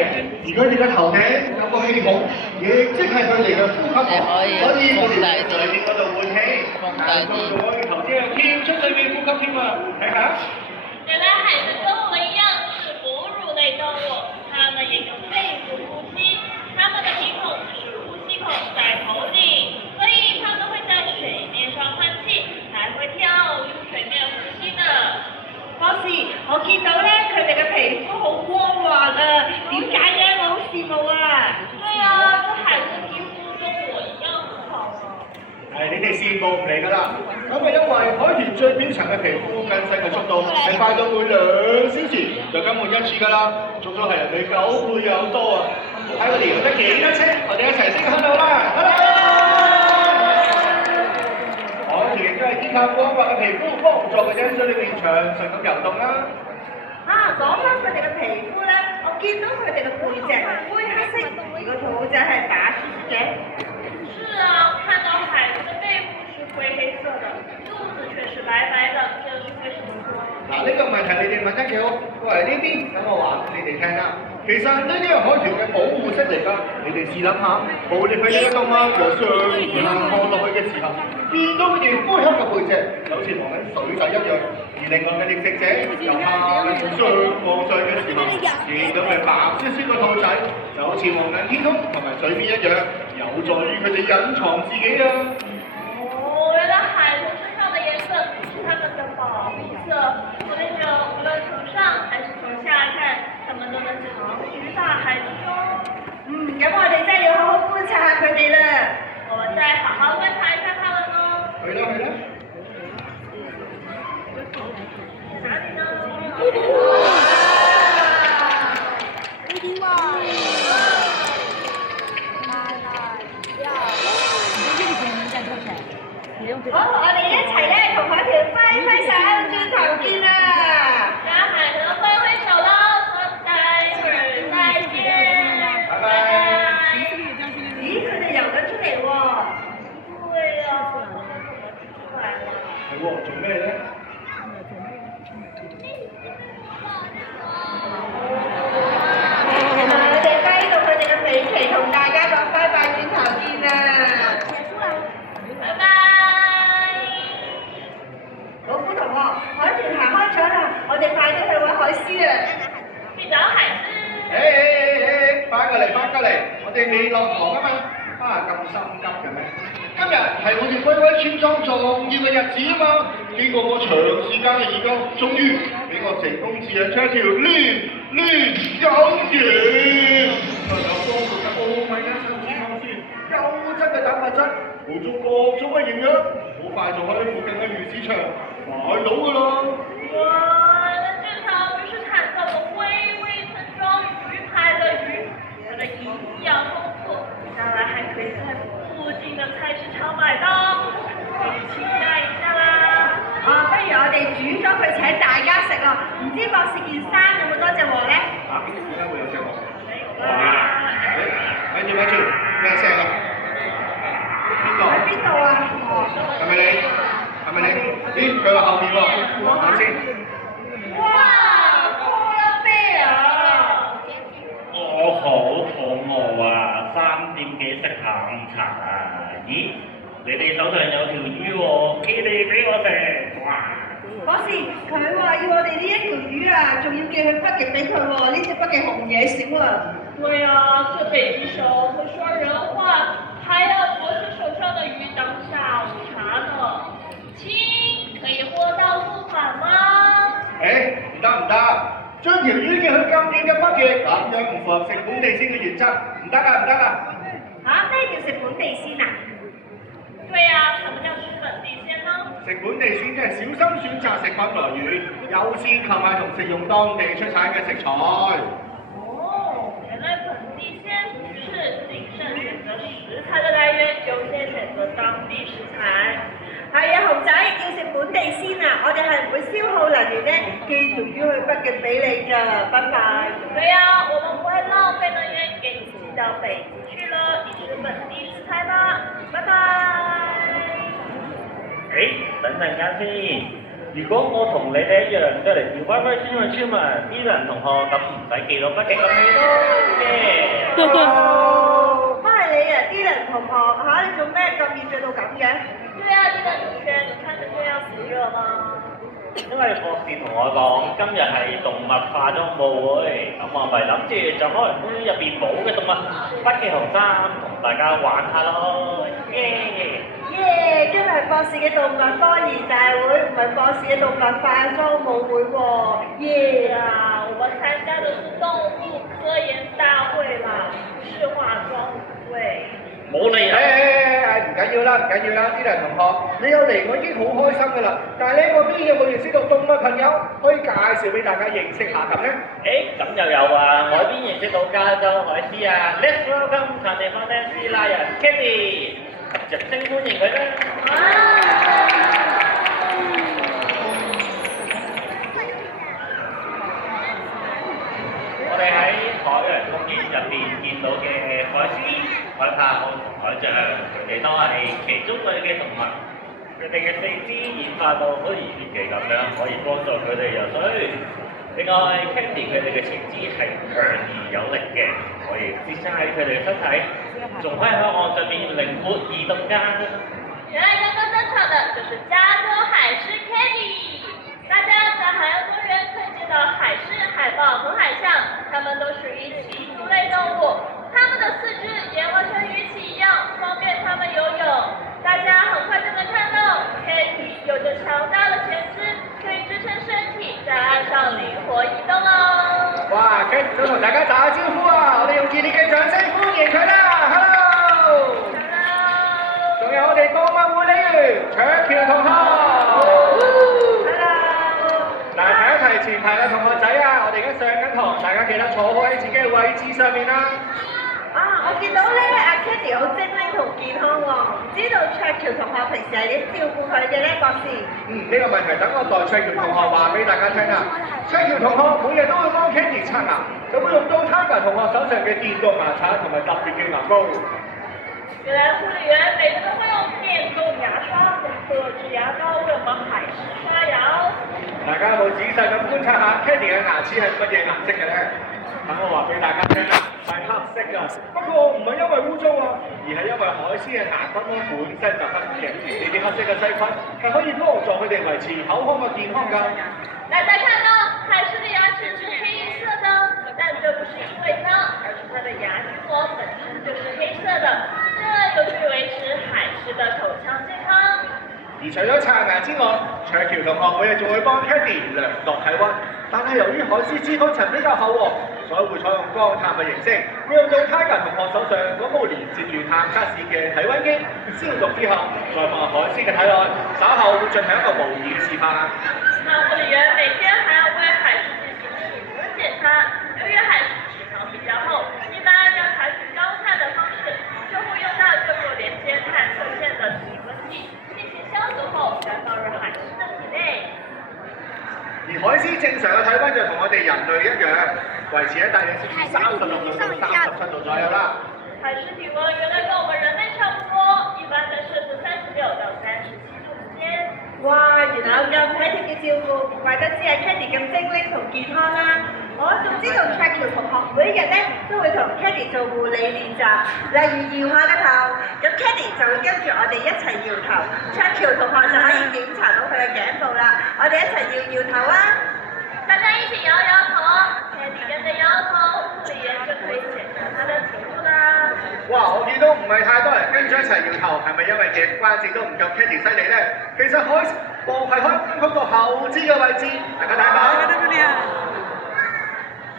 而佢哋嘅頭頂有個氣孔，亦即係佢哋嘅呼吸孔，所以佢哋喺上面嗰度換氣，做到我哋頭先係跳出水面呼吸添啊！睇下。原来海豚跟我们一样是哺乳类动物，它们也有肺部呼吸，它们的鼻孔就是呼吸孔在头顶，所以它们会在水面上换气，才会跳出水面呼吸呢。博士，我見到咧佢哋嘅皮膚好光滑啊，點解嘅？我好羨慕啊！對啊，這海豚皮膚跟我一樣好啊。係你哋羨慕唔嚟㗎啦，咁係因為海豚最表層嘅皮膚更新嘅速度係快到每2小時就更換一次㗎啦，足足係人哋9倍有多啊！睇我哋游得幾多車，我哋一齊升響度啦！海豚亦都係依靠光滑嘅皮膚幫助佢哋喺水裏面暢順咁游動啦。講翻佢哋嘅皮膚咧，我見到佢哋嘅背脊係灰黑色，而個肚仔係白雪雪嘅。是啊，看到海豚的背部是灰黑色的，肚子卻是白白的，這是為什麼呢？嗱，呢個問題你哋問得幾好，過嚟呢邊等我話俾你哋聽啦。其實呢啲係海豚嘅保護色嚟㗎，你哋試諗下，無論佢哋嘅動物由上而下看落去嘅時候，見到佢哋灰黑嘅背脊，就好似望緊水底一樣；而另外嘅獵食者由下向上望上嘅時候，見到佢白雪雪嘅肚仔，就好似望緊天空同埋水面一樣，有助於佢哋隱藏自己啊！哦，原來海豚身上的顏色是它們的保護色，所以呢，無論從上還是從下看，它們都能藏於大海之中。咁我哋真係要好好觀察下佢哋啦。我們再好好觀察一下它們哦。去啦去啦！哪裡呢？好，我哋一齊咧同海豚揮揮手，轉頭見啦！跟海豚揮揮手嘍，說待會兒再見，拜拜。咦，佢哋游緊出嚟喎！對啊，他們怎麼出來了？係喎，做咩咧？原來佢哋揮到佢哋嘅尾鰭同大家講拜拜，轉頭見啦！拜拜。老夫同學，海豚行開咗啦，我哋快啲去揾海獅啦！去找海獅。翻過嚟，我哋未落堂啊嘛，咁心急嘅咩？今日係我哋龜龜村莊重要嘅日子啊嘛，經過我長時間嘅研究，終於俾我成功飼養出一條攣有型，有豐富嘅奧米加3脂肪酸、優質嘅蛋白質，補足各種嘅營養，好快就可以喺附近嘅魚市場買到㗎啦！哇，那這條就是產在我們龜龜村莊魚排的魚，它的營養豐富，將來還可以在附近的菜市場買到，可以期待一下啦！不如我哋煮咗佢請大家食咯。唔知博士件衫有冇多隻鑊咧？點解會有隻鑊？哇！咪住，咩聲啊？喺邊度啊？係咪你？咦，佢話後面喎，望下先。哇！菠蘿啤啊！我好肚餓啊，3點幾食下午茶啊！咦，你哋手上有條魚喎，寄嚟俾我食。哇！博士，佢話要我哋呢一條魚啊，仲要寄去北極俾佢喎，呢隻北極熊野小啊！對啊，這北極熊會說人話，還要博士手上的魚當下午茶呢。親，可以貨到付款嗎？唔得，將條魚寄去咁遠嘅北極，咁樣唔符合食本地鮮嘅原則，唔得啊！咩叫食本地鮮啊？對啊，什麼叫吃本地鮮呢？食本地鮮即係小心選擇食品來源，優先購買同食用當地出產嘅食材。哦，原來本地鮮是謹慎選擇食材的來源，優先選擇當地食材。係啊，熊仔要食本地鮮啊！我哋係唔會消耗能源咧，寄條魚去北極俾你㗎，拜拜。對呀，我們不會浪費能源，給你寄到北極去了，你吃本地食材吧，拜拜。等陣間先，如果我同你哋一樣都嚟自威威村嘅村民，伊人同學，咁唔使寄到北極咁遠咯。乜係你啊，Dylan 同學嚇？你做咩咁熱着到咁嘅？对啊，这个同学，你看着这样不热吗？因為博士同我講，今日係動物化妝舞會，咁我咪諗住就開杯入邊冇嘅動物不記紅衫，同大家玩下咯，耶！耶！今日係博士嘅動物科研大會，唔係博士嘅動物化妝舞會喎。耶！啊，我们参加的是动物科研大會啦，不是化妝舞會。冇理由。唔緊要啦，唔緊要啦，Dylan 同學，你有嚟我已經好開心噶啦。但係你嗰邊有冇認識到動物朋友可以介紹俾大家認識下咁咧？誒，咁又有啊！我邊認識到加州海獅啊 ，Let's welcome 陳地方的獅拉人 Kitty， 掌聲歡迎佢啦！我哋喺海洋公園入邊見到嘅海獅、海豹同海象，佢哋都係其中類嘅動物。佢哋嘅四肢演化到好似傳奇咁樣，可以幫助佢哋游水。另外 ，Candy 佢哋嘅前肢係強而有力嘅，可以支撐喺佢哋嘅身體，仲可以喺岸上面靈活移動㗎。原來剛剛登場的就是加州海獅 Candy。大家在海洋公園可以見到海獅、海豹和海象，它們都屬於脊足類動物，它們的四肢也完全與魚鰭一樣，方便它們游泳。大家很快就能看到 Candy 有着強大的前肢，可以支撐身體在岸上靈活移動哦。哇 ，Candy 想同大家打招呼啊！我哋用熱烈嘅掌聲歡迎佢啦 ，Hello！ 仲有我哋動物護理員卓橋同學。嗱，提一提前排嘅同學仔啊，我哋而家上緊堂，大家記得坐好喺自己嘅位置上面啦。啊，我見到咧阿 Candy 好精靈同健康喎，唔知道卓橋同學平時係點照顧佢嘅咧，博士？呢個問題等我代卓橋同學話俾大家聽啦。卓橋同學每日都會幫 Candy 刷牙，就會用到 Tiger 同學手上嘅電動牙刷同埋特別嘅牙膏。原來護理員每個都會用電動牙刷和特製牙膏為我們海獅刷牙哦。大家有冇仔細咁觀察下 Candy 嘅牙齒係乜嘢顏色嘅咧？等我話俾大家聽啦，係黑色㗎。不過唔係因為污糟啊，而係因為海獅嘅牙骨咧本身就黑嘅。呢啲黑色嘅細菌係可以幫助佢哋維持口腔嘅健康㗎。大家看到海獅的牙齒是黑色的，但這不是因為髒，而是它的牙筋膜本身就是黑色的，這有助於維持海獅的口腔健康。而除咗刷牙之外，卓橋同學每日仲會幫 Candy 量度體温，但係由於海獅脂肪層比較厚喎，所以會採用光探嘅形式，會用到 Tiger 同學手上嗰部連接住探測試嘅體温機，消毒之後再放入海獅嘅體內，稍後會進行一個模擬嘅示範。那護理員每天還要為海獅進行體溫檢查，由於海獅脂肪比較厚，一般要採取高碳的方式，就會用到就有連接探測線的體溫計。消毒後再放入海獅的體內。而海獅正常嘅體温就同我哋人類一樣，維持喺大約攝氏36度到37度左右啦。海獅體温原來跟我們人類差不多，一般在攝氏36到37度之間。哇，原來有咁體貼嘅照顧，唔怪得知阿 Candy 咁精靈同健康啦。我仲知道卓橋同學每一日咧都會同 Candy 做護理練習，例如搖下個頭，咁 Candy 就會跟住我哋一齊搖頭，卓橋同學就可以檢查到佢嘅頸部啦。我哋一齊搖頭啊！大家一起搖搖頭 ，Candy 跟着搖頭，護理員就可以檢查他的頸部啦。哇！我見到唔係太多人跟住一齊搖頭，係咪因為嘅關節都唔夠 Candy 犀利咧？其實海豹係可以分開個後肢嘅位置，大家睇下。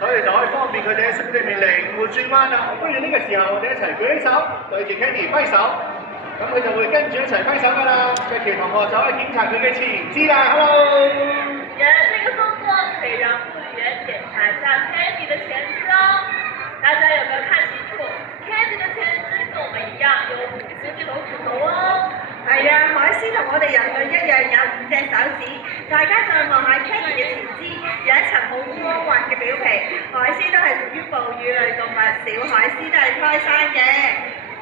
所以就可以方便佢哋喺水裏面靈活轉彎啦。不如呢個時候，我哋一齊舉起手，對住 Candy 揮手，咁佢就會跟住一齊揮手㗎啦。卓橋同學就可以檢查佢嘅前肢啦。Hello！原來這個動作可以讓護理員檢查一下 Candy 的前肢哦。大家有沒有看清楚 ？Candy 的前肢跟我們一樣有5隻手指頭哦。係啊，海獅同我哋人類一樣有5隻手指。大家再望下 Candy 嘅前肢，有一層好光滑嘅表皮。海獅都係屬於哺乳類動物，小海獅都係胎生嘅。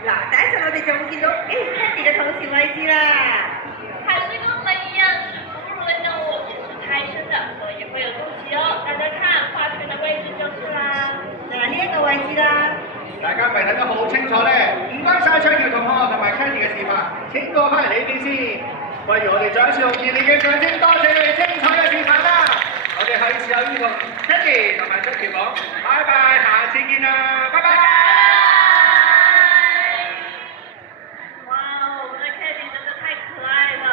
嗱，第一陣我哋就會見到Candy 嘅肚臍位置啦。海獅跟我們一樣是哺乳類動物，也是胎生的，所以會有肚臍哦。大家看畫圈的位置就是啦。嗱，呢一個位置啦。大家咪睇得好清楚咧？唔該晒卓橋同學同埋 Kenny 嘅示範，請過翻嚟呢邊先。不如我哋掌聲用熱烈嘅掌聲，多謝你哋精彩嘅示範啦！我哋係時候要同 Kenny 同埋卓橋講拜拜，下次見啦，拜拜。哇，我们的 Kenny 真的太可愛了！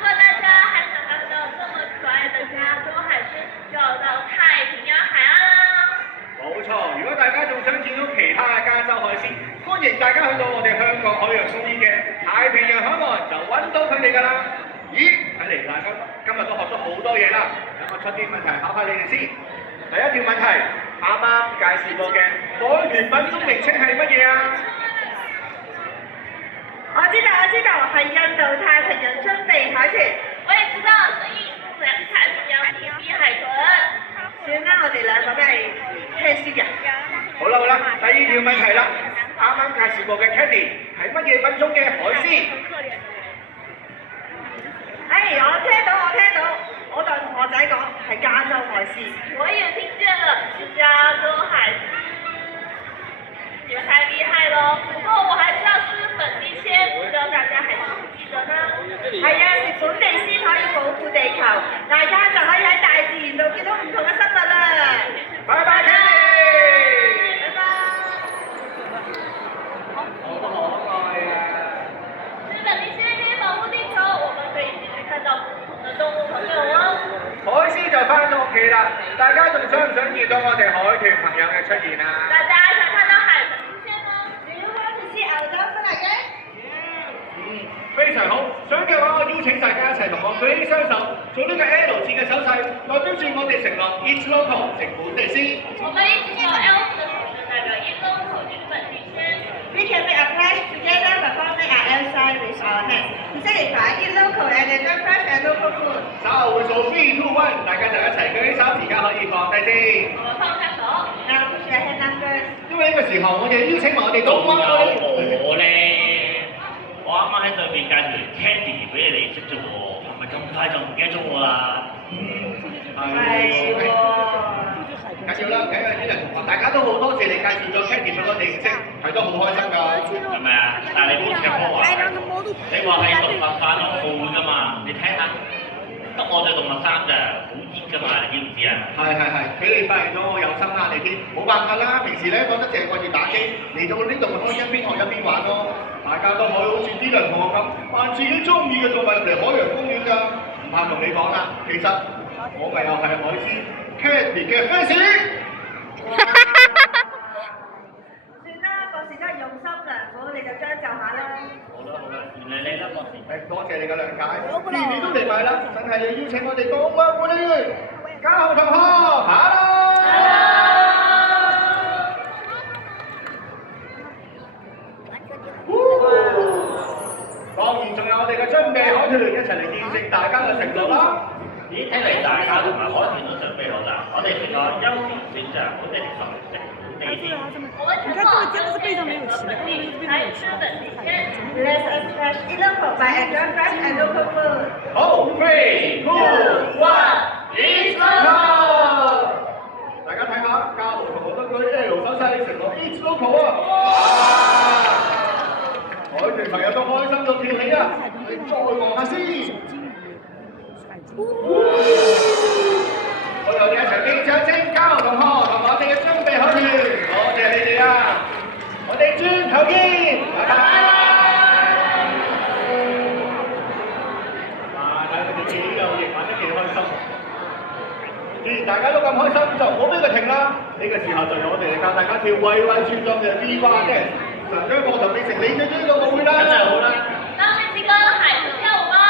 如果大家還想看到這麼可愛的加州海獅，就要到太平洋海岸啦。冇錯，如果大家仲想見到其他嘅加州海獅，歡迎大家去到我哋香港海洋公園嘅太平洋海岸就揾到佢哋㗎啦。咦，睇嚟大家今日都學咗好多嘢啦，等我出啲問題考下你哋先。第一條問題，啱啱介紹過嘅海豚品種名稱係乜嘢啊？我知道，係印度太平洋樽鼻海豚。我也知道是印度太平洋低地海豚。算啦，我哋兩個都係聽書人。好啦，第二條問題啦，啱啱介紹過嘅 Kenny 係乜嘢品種嘅海獅？我聽到，我對同學仔講係加州海獅。我也聽見了，是加州海獅。你們太厲害了，不過我還是要吃本地鮮，不知道大家還記唔記得呢？係啊，食本地鮮可以保護地球，大家就可以喺大自然度見到唔同嘅生物啦。拜拜 Kenny， 拜拜。好可愛啊！吃本地鮮可以保護地球，我們可以繼續看到不同的動物朋友哦。海獅就翻到屋企啦，大家仲想唔想見到我哋海豚朋友嘅出現啊？大家想看到海豚出現嗎？你要開始牛仔翻嚟嘅？非常好，想嘅話我邀請大家一齊同我舉起雙手，做呢個 L 字嘅手勢，代表住我哋承諾 Eat Local 食本地鮮。我們一起做 L 字的手勢，代表 Eat Local 吃本地鮮。We can make a pledge together by forming an L sign with our hands to signify eat local and enjoy fresh and local food。稍後會數3、2、1，大家就一齊舉起手，而家可以放低先。我們放下手。Now push your hand numbers。因為呢個時候，我哋邀請埋我哋東灣我咧，我啱啱喺對面介紹 Kenny 俾你哋識啫喎，係咪咁快就唔記得咗我啦？係喎。緊要啦，緊要呢兩同學，大家都好多謝你介紹咗 Kenny 俾我哋認識，係都好開心㗎。係咪啊？但係你冇聽我話，你話係動物化樂部㗎嘛？你睇下，得我對動物三咋，好熱㗎嘛？你知唔知啊？係，俾你發現咗我有心呃你添，冇辦法啦。平時咧覺得淨係掛住打機，嚟到呢度咪可以一邊學一邊玩咯。大家都可以好似啲人同學咁，扮自己中意嘅動物入嚟海洋公園㗎。唔怕同你講啦，其實我咪又係海獅 Kenny 嘅 fans。算啦，博士都係用心良苦，你就將就下啦。好啦，原來你啦，博士。多謝你嘅諒解。既然你都嚟埋啦，真係要邀請我哋動物管理員嘉豪同學，Hello！當然仲有我哋嘅準備海豚一齊嚟見證大家嘅承諾啦。咦，睇嚟大家同埋海豚都準備好啦，我哋呢個優先選擇本地食物食本地鮮。我們承諾真的是非常沒有奇的，還有吃本地鮮。Let us fresh eat local by enjoy fresh and local food。好，3、2、1， Eat Local！大家睇下，嘉豪同學都舉 L 手勢承諾 Eat Local 啊！海豚朋友都開心到跳起啊！你再望下先。我哋一齊俾掌聲，嘉豪同學同我哋嘅準備海豚，多謝你哋啊！我哋轉頭見，拜拜。哇！睇佢哋幾有型，玩得幾開心。既然大家都咁開心，就唔好俾佢停啦。呢個時候就由我哋嚟教大家跳圍圍轉狀嘅 V 花嘅，將個頭變成你最中意嘅舞會啦。當你幾個